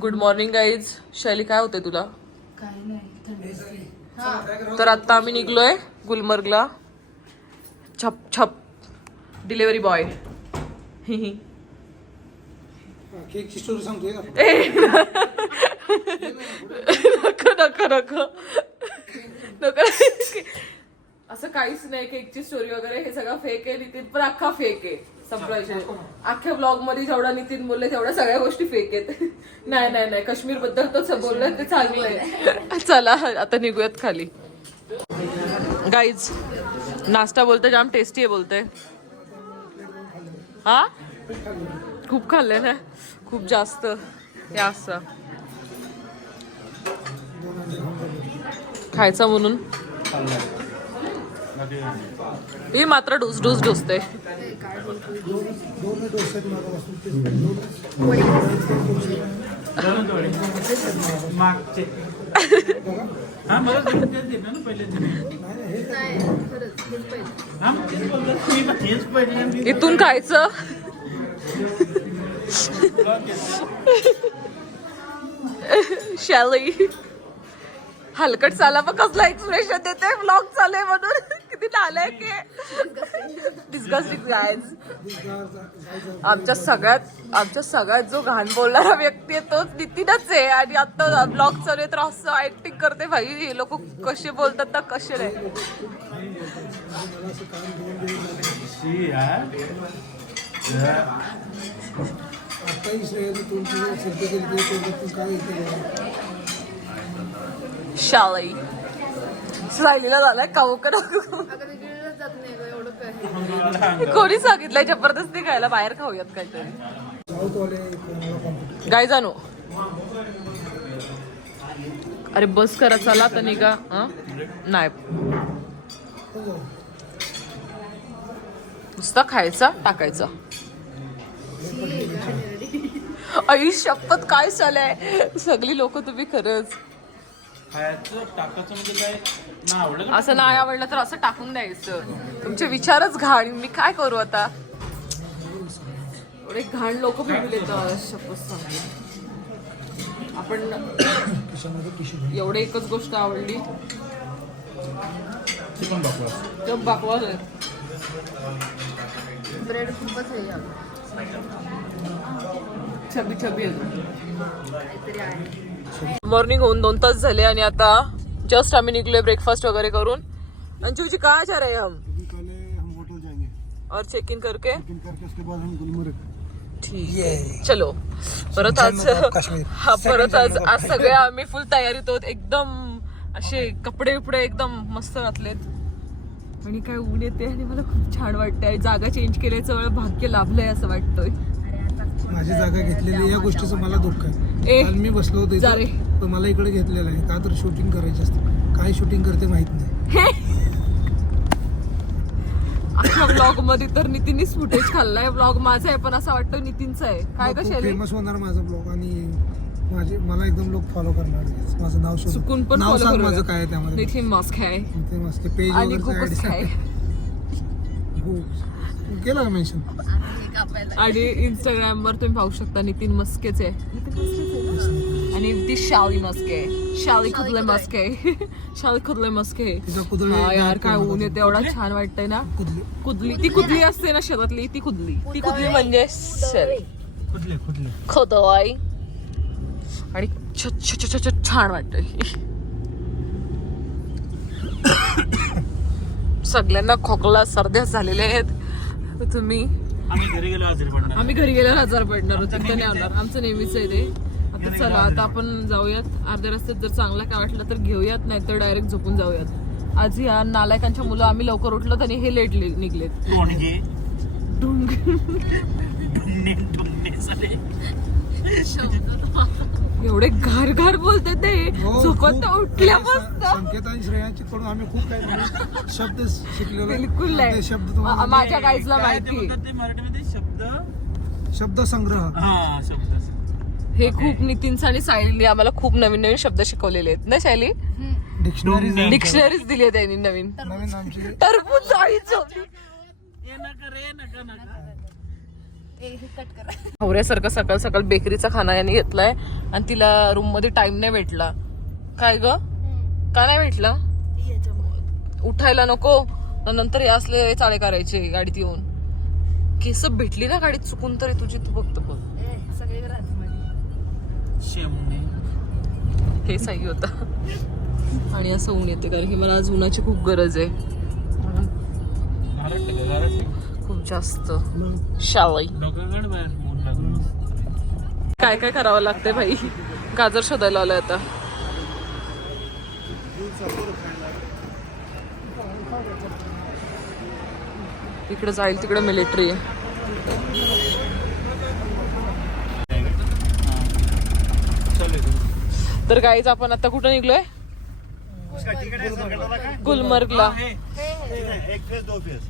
Good morning guys. शैली काय होते तुला? काही नाही. तर आता आम्ही निघलोय गुलमर्गला. छप छप डिलिव्हरी बॉय. केकची स्टोरी सांगतोय का? नको नको नको नको. असं काहीच नाही. केकची स्टोरी वगैरे हे सगळं फेक आहे. नितीन पण अख्खा फेक आहे. सरप्राईज अख्ख्या ब्लॉग मध्ये जेवढा नितीन बोलले तेवढ्या सगळ्या गोष्टी फेक आहेत. नाही नाही नाही, काश्मीर बद्दल तर बोललं ते चांगलं आहे. चला आता निघूयात खाली. गाईज नाश्ता बोलते जाम टेस्टी आहे बोलते. हा खूप खाल्ले ना, खूप जास्त. हे असं खायचं म्हणून ही मात्र डोस डोसते. इथून खायचं. शैली हलकट साला पण कसला एक्सप्रेशन देते ब्लॉग चालू आहे म्हणून. किती नालायक आहे. Disgusting guys. आमच्या सगळ्यात जो घाण बोलणारा व्यक्ती आहे तोच नितीनच आहे. आणि आता ब्लॉग चालू आहे तर असं ऍक्टिंग करते. भाई हे लोक कसे बोलतात ना, कसे नाही. शालाई सायलीला झालाय काऊ करा. कोणी सांगितलंय जबरदस्ती खायला? बाहेर खाऊयात काहीतरी. गाय जाणू. अरे बस करा चला तर निघा. नाही नुसता खायचा टाकायचा. आई शपथ काय चालय सगळी लोक. तुम्ही खरंच असं नाही आवडलं तर असं टाकून द्यायचं. तुमचे विचारच घाण. मी काय करू आता? एवढे घाण लोक भेटले तर शपथ सांगते. आपण एवढे एकच गोष्ट आवडली बकवास आहे. ब्रेड खूपच आहे. छबी छबी काहीतरी आहे. मॉर्निंग होऊन 2 तास झाले आणि आता जस्ट आम्ही निकलोय ब्रेकफास्ट वगैरे करून. अंशु जी कहाँ जा रहे हैं हम? हम होटल जाएंगे और चेक इन करके उसके बाद हम गुलमर्ग. ठीक आहे. चलो परत आज सगळे आम्ही फुल तयारीत आहोत. एकदम असे कपडे बिपडे एकदम मस्त घातलेत. आणि काय ऊन येते आणि मला खूप छान वाटतंय. जागा चेंज केल्याचं वेळ भाग्य लाभलंय असं वाटतंय. माझी जागा घेतलेली या गोष्टीचं मला दुःख आहे. काल मी बसलो होतो इथे, पण मला इकडे घेतलेलं आहे का तर शूटिंग करायची असते. काय शूटिंग करते माहित नाही. अख्या ब्लॉग मध्ये तर नितीनच फुटेज खाल्लाय. ब्लॉग माझा आहे पण असं वाटतं नितीनचा आहे. काय कशा फेमस होणार माझा ब्लॉग आणि मला एकदम लोक फॉलो करणार. माझं नाव चुकून पण नाव follow सांग करूया. माझं काय आहे त्यामध्ये. नितीन मस्क आहे ते मस्त पेज आणि खूपच आहे. केलं मेन्शन. आणि इंस्टाग्राम वर तुम्ही पाहू शकता नितीन मस्केच आहे. आणि ती शाली मस्के आहे. शाली खुदले मस्के आहे. शाली खुदले मस्के आहे. हा यार काय ऊन येते. एवढा छान वाटतंय ना. कुदली ती कुदली असते ना शेतातली. ती कुदली म्हणजे खोदवाई. आणि छान वाटतंय. सगळ्यांना खोकला सर्द्या झालेल्या आहेत. तुम्ही आम्ही घरी गेल्यावर आजार पडणार होतो. तिथं नाही होणार. आमचं नेहमीच आहे ते. आता चला आता आपण जाऊयात. अर्ध्या रस्त्यात जर चांगला काय वाटलं तर घेऊयात, नाही तर डायरेक्ट झोपून जाऊयात. आज या नालायकांच्या मुलं आम्ही लवकर उठलो आणि हे लेट निघलेत. एवढे घार घार बोलते ते. झोपत उठल्यापासून संकेत आणि श्रेयांची कडून आम्ही खूप काही शब्द शिकलेलो. बिलकुल नाही. शब्द माझ्या गाईजला माहिती. शब्द संग्रह. हे खूप नितीनचं आणि सायलीने आम्हाला खूप नवीन नवीन शब्द शिकवलेले आहेत ना शैली. डिक्शनरीज दिली आहे त्यांनी नवीन. नवीन आमची टरबूज कट करा. हवऱ्यासारखं सकाळ सकाळ बेकरीचा खाना याने घेतलाय आणि तिला रूम मध्ये टाइम नाही भेटला. काय ग का नाही भेटला? उठायला नको नंतर हे असले चाळे करायचे गाडीत येऊन. केस भेटली ना गाडीत चुकून तरी तुझी तू बघत बघ. सगळे हे सही होता. आणि असं ऊन येते कारण की मला आज उन्हाची खूप गरज आहे खूप जास्त. शालाई काय काय करावं लागतंय भाई. गाजर शोधायला आलोय आता. तिकडे जाईल तिकडे मिलिटरी आहे. तर गाईज आपण आता कुठं निघलोय? गुलमर्गला.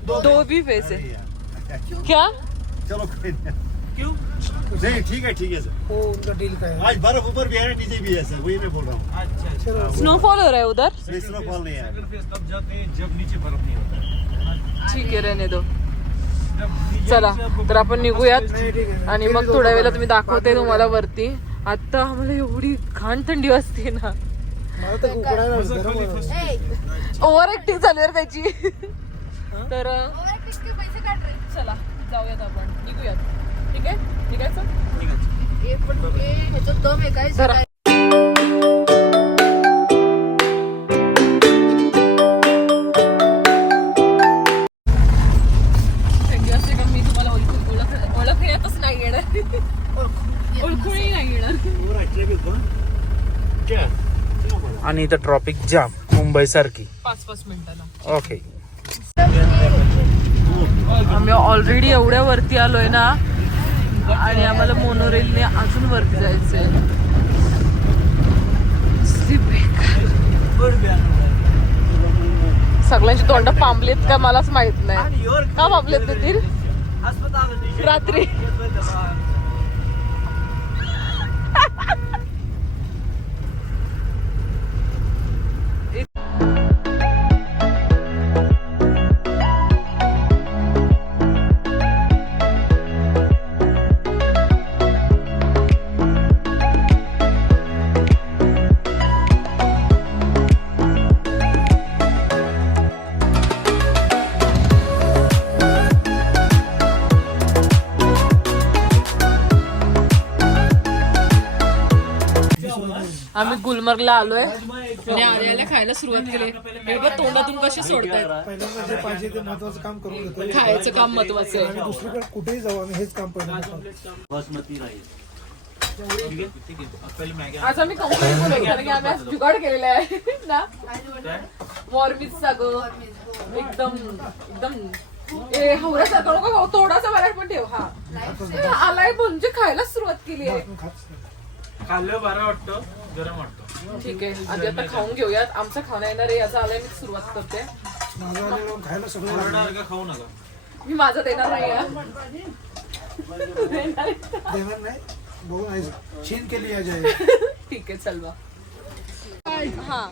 दो भी फेस है क्या? चलो क्यों नहीं ठीक है सर. हो उनका डील काय है? आज बर्फ ऊपर भी है नीचे भी है सर वही मैं बोल रहा हूँ. चलो स्नोफॉल हो रहा है उधर? स्नोफॉल नहीं है. तब जाते हैं जब नीचे बर्फ नहीं होता. ठीक आहे रहने दो. चला तर आपण निघूयात आणि मग थोड्या वेळात मी दाखवते तुम्हाला वरती. आता आम्हाला एवढी घाण थंडी वाजते ना. मला तर उकडायला गरम होतं. ओव्हर ऍक्टिव्ह झाली रे त्याची. तर चला जाऊयात आपण निघूयात. ठीक आहे निघायचं. ह्याच्यात दम आहे काय? जरा थंडी असते का मी तुम्हाला ओळख येतच नाही येणार. ओळखूनही नाही येणार. क्या आणि इथं ट्रॉफिक जाम मुंबई सारखी. 5-5 मिनिटाला. ओके. आम्ही ऑलरेडी एवढ्या वरती आलोय ना आणि आम्हाला मोनोरेलने अजून वरती जायचंय. सगळ्यांची तोंड पांबलेत का मलाच माहित नाही. का पांबलेत देतील रात्री? आम्ही गुलमर्गला आलोय आणि आर्याला खायला सुरुवात केली. हे बघ तोंडातून कसे सोडतायत. पहिल्यांदा जे पाहिजे ते महत्वाचं काम करून घेतो. खायचं काम महत्वाचं आहे. आणि दुसरीकडे कुठेही जाऊ आम्ही हेच काम पहिल्यांदा आज आम्ही कम्फर्टेबल आहे कारण की आम्ही आज जुगाड केलेला आहे ना. मॉर्मिस सगळं एकदम एकदम हवऱ्यासारखं नको. थोडासा बऱ्याच पण ठेव. हा आलाय म्हणजे खायला सुरुवात केली आहे. खाल्लं बरं वाटतं गरम वाटतं. ठीक आहे आधी आता खाऊन घेऊयात. आमचं खाणं येणार आहे याचा आलाय मी सुरुवात करते. माझं आलेलं खायला सगळं ओरडणार का खाऊ नका. मी माझं देणार नाही. देणार नाही बघून आहे छीन केली आहे जाय. ठीक आहे चल बा. हा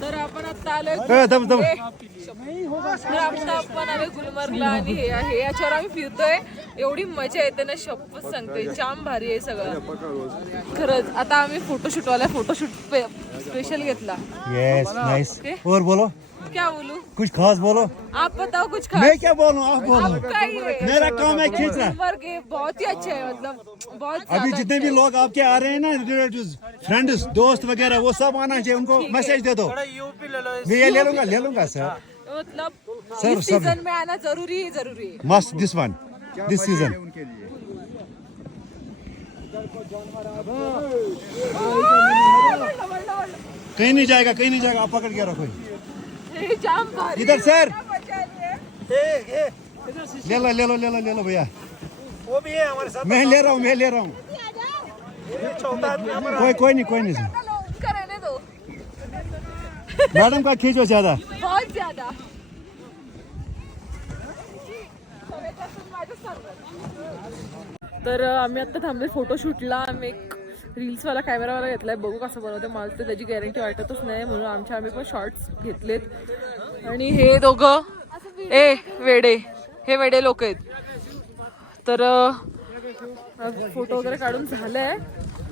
तर आपण आता आलोय. तर आता आपण आलोय गुलमर्गला आणि हे याच्यावर आम्ही फिरतोय. एवढी मजा येते ना शपथ सांगते. जाम भारी आहे सगळं खरंच. आता आम्ही फोटोशूट वाला फोटोशूट स्पेशल घेतला. Yes nice. और बोलो क्या बोलूं? कुछ खास बोलो. आप बताओ कुछ खास. मैं क्या बोलूं आप बोलो. आपका ही है. मेरा काम है खींचना. गुलमर्ग बहुत ही अच्छा है मतलब बहुत अभी जितने भी लोग आपके आ रहे हैं ना रिलेटिव्स फ्रेंड्स दोस्त वगैरह वो सब आना चाहिए. उनको मैसेज दे दो. मैं ये ले लूंगा सर. मतलब सर, इस सीजन में आना जरूरी है. मस्ट दिस वन दिस सीजन. कहीं नहीं जाएगा आप पकड़ के रखो. जाम भारी इधर सर. मजा आली है. ले लो भैया. वो भी है हमारे साथ. मैं ले रहा हूँ. कोई नहीं सर. उसका रहने दो. मैडम का खींचो ज्यादा. बहुत ज्यादा. तर आम्ही आता थांबले फोटोशूटला. आम्ही एक रील्सवाला कॅमेरावाला घेतलाय. बघू कसं बनवते. मला तर त्याची गॅरंटी वाटतच नाही म्हणून आम्ही पण शॉर्ट्स घेतलेत. आणि हे दोघं वेडे हे वेडे लोक आहेत. तर फोटो वगैरे काढून झालंय,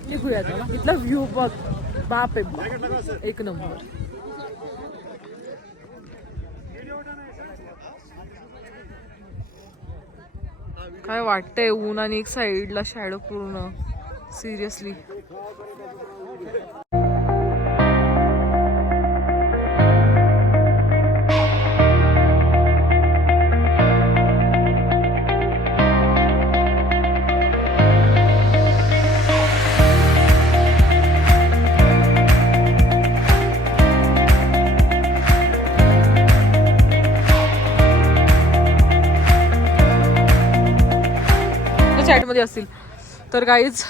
निघूयात. इथला व्ह्यू बघ, बाप आहे बाप, एक नंबर. काय वाटतंय ऊन आणि एक साईडला शॅडो पूर्ण. सिरियसली चॅटमध्ये असतील तर गाईज.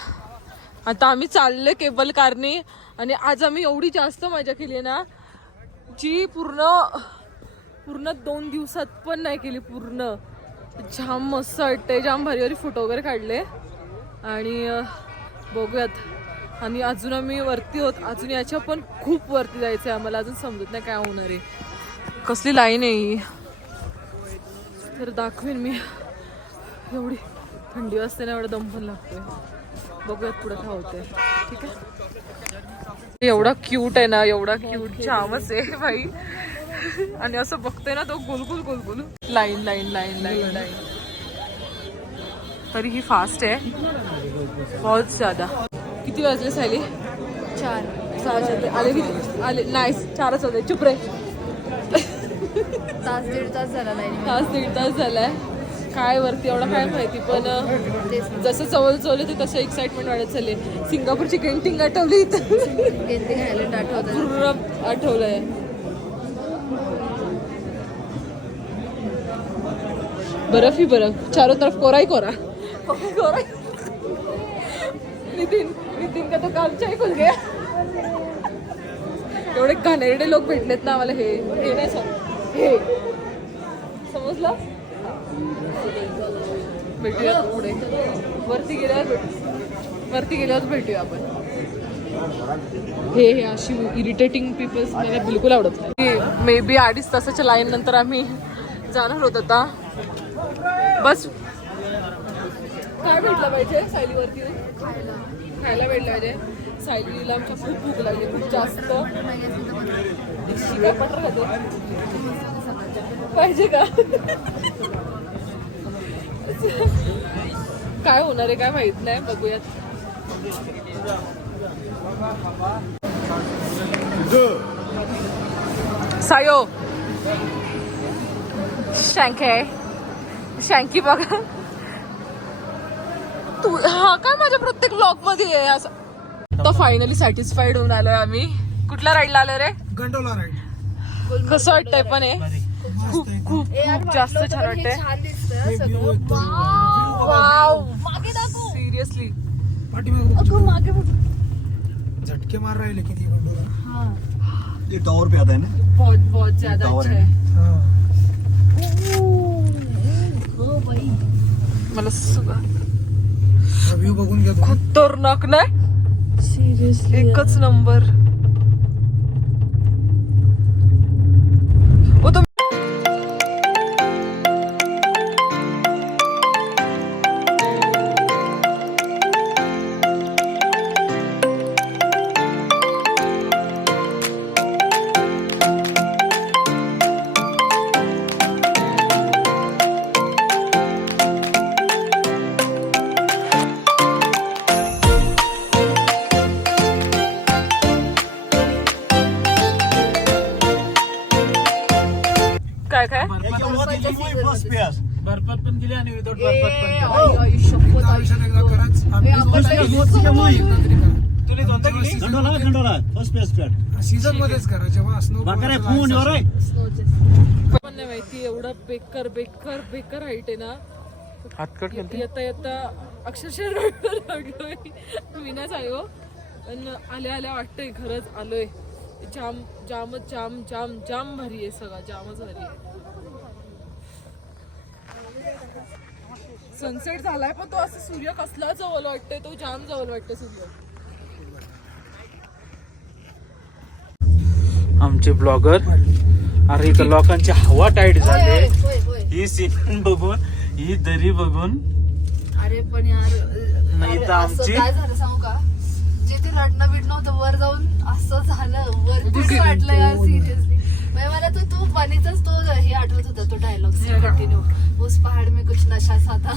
आता आम्ही चालले केबल कारने आणि आज आम्ही एवढी जास्त मजा केली आहे ना, जी पूर्ण 2 दिवसात पण नाही केली. पूर्ण जाम मस्त वाटते, जाम भारी भारी फोटो वगैरे काढले आणि बघूयात. आणि अजून आम्ही वरती होत, अजून याच्या पण खूप वरती जायचं आहे आम्हाला. अजून समजत नाही काय होणार आहे, कसली लाईन आहे ही तर दाखवेन मी. एवढी थंडी वाजते ना, एवढा दम पण लागतोय. बघूयात पुढे काय होतंय. ठीक आहे. एवढा क्यूट आहे ना, एवढा क्यूट, जामच आहे भाई. आणि असं बघतोय ना तो गोलगोल गोलगोल. Line line line line line तरी ही फास्ट आहे बहुत ज्यादा. किती वाजले सायली? 4 आले किती आले? नाही 4च वाजले. चुप रे. तास 1.5 तास झाला लाईन. तास 1.5 तास झालाय. काय वरती एवढं काय माहिती, पण जसं चवल चवले ते तसं एक्साइटमेंट वाढत चालले. सिंगापूरची पेंटिंग आठवली इथं. गेंटिंग आयलंड आठवतं. पूर्ण आठवलंय. बर्फ ही बर्फ, चारों तरफ कोरा ही कोरा. कोरा. नितिन का तो कामचा ही खुल गया. एवढे घाणेरडे लोक भेटलेत ना आम्हाला. हे नाही हे समजलं. भेटूया पुढे, वरती गेल्यावर भेटूया आपण. हे अशी इरिटेटिंग पीपल्स मला बिलकुल आवडत नाही. मे बी 2.5 तासाच्या लाईन नंतर आम्ही जाणार होत. आता बस काय भेटलं पाहिजे सायलीवरती? खायला भेटलं पाहिजे. सायलीला आमच्या खूप भूक लागली, खूप जास्त. काय पटर खाते पाहिजे का? काय होणार आहे काय माहित नाही, बघूयात. सायो शँकी बघा तू. हा काय माझ्या प्रत्येक ब्लॉग मध्ये आहे असं. तर फायनली सॅटिस्फाईड होऊन आलोय आम्ही. कुठल्या राईडला आलोय रे? Gondola ride. कसं वाटतंय? पण आहे खूप खूप खूप जास्त छान वाटतंय. छान दिसतं सगळं. वाव मागे दाखव. सिरियसली पाठीमागे झटके मार राहिले किती गंडोला. ये टावर पे आता है ना, बहुत बहुत ज्यादा अच्छा है. हो बाई. मला सगळं व्ह्यू बघून घ्या. खतरनाक नाही सिरियसली एकच नंबर. काय काय बर्फात पण गेली आणि विदाउट बर्फात पण तुला दोनदा गेली. Gondola first place start season मध्येच करा जेव्हा स्नो. बकरे फोन हो रे. पण नाही माहिती, एवढा बेकार बेकार बेकार हाईट आहे ना. हातकट येता येता अक्षरशः रडलोय मी ना सायो. पण आल्या आल्या वाटतंय खरंच आलोय. जाम जामच जाम जाम जाम भारी आहे सगळं, जामच भारी आहे. सनसेट झालाय पण तो असं सूर्य कसला जवळ वाटतोय, तो जाम जवळ वाटतोय सूर्य. आमचे ब्लॉगर. अरे इथं लोकांची हवा टाईट झाले. ही सीन बघून, ही दरी बघून अरे पण यार नाही तर असं आमची- काय झालं सांगू का, जिथे रडणं बिडणं होतं वर जाऊन असं झालं, वरतीच वाटलं यार सिरियसली. मला तो बनीचाच तो हे आठवत होता, तो डायलॉग कंटिन्यू, उस पहाड में कुछ नशा सा था.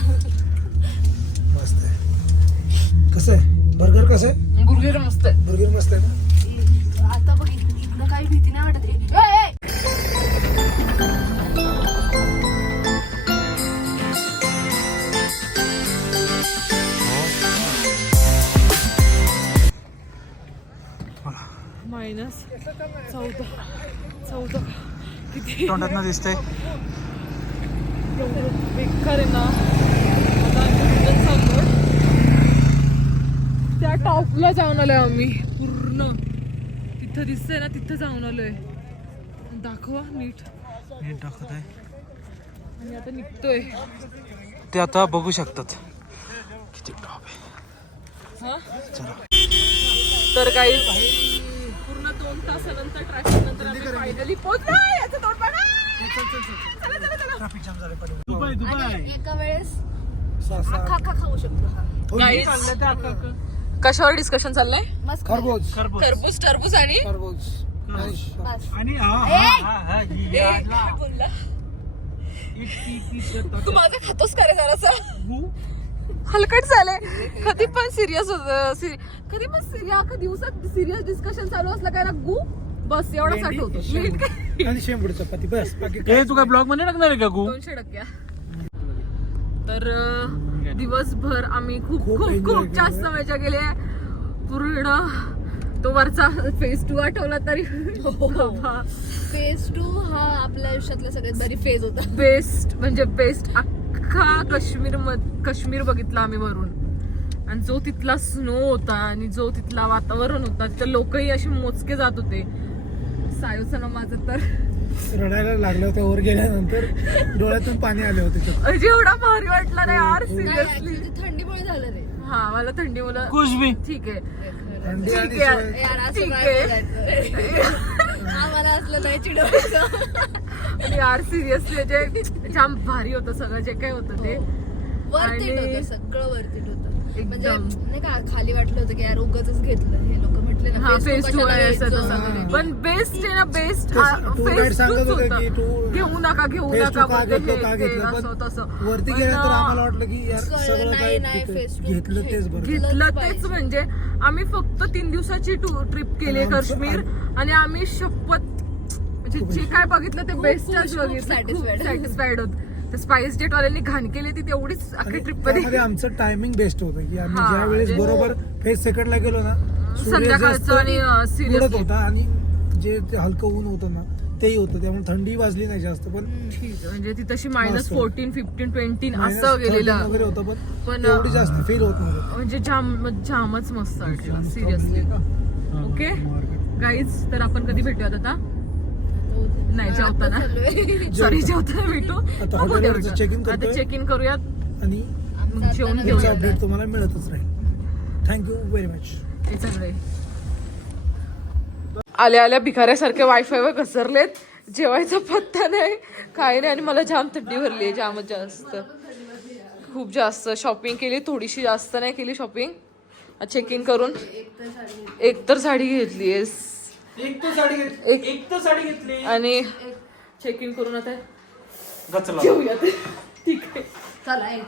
मस्त आहे. कसं आहे बर्गर? कसं आहे बुर्गर मस्त आहे. बर्गर? मस्त आहे ना. आता बघ इकडं काही भीती नाही वाटत. -14 किती तोंडात ना दिसतंय. बेकार आहे ना. आता आम्ही रिटर्न चाललोय. त्या टॉपला जाऊन आलोय आम्ही पूर्ण. तिथं दिसतंय ना, तिथं जाऊन आलोय. दाखवा नीट. नीट दाखवत आहे आणि आता निघतोय. ते आता बघू शकतात किती टॉप आहे. हा? तर काही पूर्ण 2 तासानंतर ट्रॅफिक नंतर आम्ही फायनली पोहोचलोय. याचं तोंड बघा. चला, चला, चला. ट्रॅफिक जाम झाले पाठीमागे. आणि एका वेळेस सहा. अख्खा खाऊ शकतो. हा Guys, कशावर डिस्कशन चाललंय? मस्त. खरबूज. खरबूज, टरबूज आणि खरबूज. बस. आणि तू माझं खातोस का रे जरासं? हलकट झालंय. कधी पण सिरियस होत, कधी पण दिवसात सिरियस डिस्कशन चालू असलं काय ना गु बस एवढाच होतो. आणि शेंबूड चपाती बस. बाकी हे तू काय ब्लॉग मध्ये टाकणार आहे का गु? 200%. तर दिवसभर आम्ही खूप खूप खूप enjoy खूप जास्त केलं. मजा केली आहे. पूर्ण तो वरचा फेज 2 आठवला तरी फेज 2 हा आपल्या आयुष्यातला सगळ्यात भारी फेज होता. बेस्ट म्हणजे बेस्ट. अख्खा काश्मीर बघितला आम्ही वरून. आणि जो तिथला स्नो होता आणि जो तिथला वातावरण होता, तिथं लोकही असे मोजके जात होते. सायोचं ना माझं तर रडायला लागलं होतं वर गेल्यानंतर. डोळ्यातून पाणी आले होते. म्हणजे एवढा भारी वाटला नाही यार नाही, सिरियसली. actually थंडीमुळे झालं रे. हा मला थंडी मुलं कुछ भी. ठीक आहे. थंडी आणि ठीक आहे. शिवाय- यार असं ठीक काय आहे. बोलायचं? आम्हाला असलं नाही चिडवायचं. आणि यार सिरियसली म्हणजे जाम भारी होतं सगळं जे काही होतं ते. वरतीट आणि- होतं, सगळं वरतीट होतं. म्हणजे एकदम. नाही का खाली वाटलं होतं की यार उगाचच घेतलं, हे लोक म्हटले ना हा phase two फेस 2 कशाला आहे असं घ्यायचं तसं. वगैरे. पण बेस्ट आहे ना बेस्ट. tour guide सांगत होते की होतं. तू घेऊ नका घेऊ phase नका two का बोलते घेतलं, का हे, घेतलं, असं पण तसं. वरती पण, गेल्यानंतर आम्हाला वाटलं की यार कळलं सगळं नाही, काही phase तिथं two घेतलं तेच बरं. घेतलं तेच पाहिजे. म्हणजे आम्ही फक्त 3 दिवसाची ट्रिप केली आमचं- काश्मीर. आणि आम्ही शपथ म्हणजे जे काय बघितलं ते बेस्टच खूप बघितलं. satisfied. सॅटिस्फाईड होत. स्पाइस जेट वाल्यांनी घाण केली ती तेवढीच अख्खी ट्रिप त्यामध्ये मध्ये. आमचं टायमिंग बेस्ट होतं की आम्ही हा, ज्या वेळेस म्हणजे- बरोबर फेज सेकंडला गेलो ना, संध्याकाळचं आणि उडत सिरियसली होता आणि जे ते हलकं ऊन होतं ना तेही होतं, त्यामुळे थंडी वाजली नाही जास्त. पण म्हणजे ती तशी मस्त. -14, 15, 20 minus असं 13 गेलेलं. वगैरे होतं, पण, पण एवढी जास्त फील होत नव्हतं. म्हणजे जामच मस्त वाटलं सिरियसली. ओके गाईज, तर आपण कधी भेटूयात आता? नाही जेवताना. सॉरी जेवताना भेटू. आता मग उद्या हॉटेलवरचं भेटू. check-in आता करतोय. चेक इन करूयात. आणि मग जेवण याचं घेऊयात. अपडेट तुम्हाला मिळतच राहील. Thank you very much. हे सगळे आल्या आल्या भिकाऱ्यासारखे वायफाय वर घसरलेत. जेवायचा पत्ता नाही काही नाही. आणि मला जाम थंडी भरली आहे, जामच जास्त, खूप जास्त. शॉपिंग केली थोडीशी, जास्त नाही केली शॉपिंग. चेक इन करून एक तर साडी घेतली एक तर साडी घेतली आणि चेक इन करून आता गचला. जेवूयात. ठीक आहे. चला एक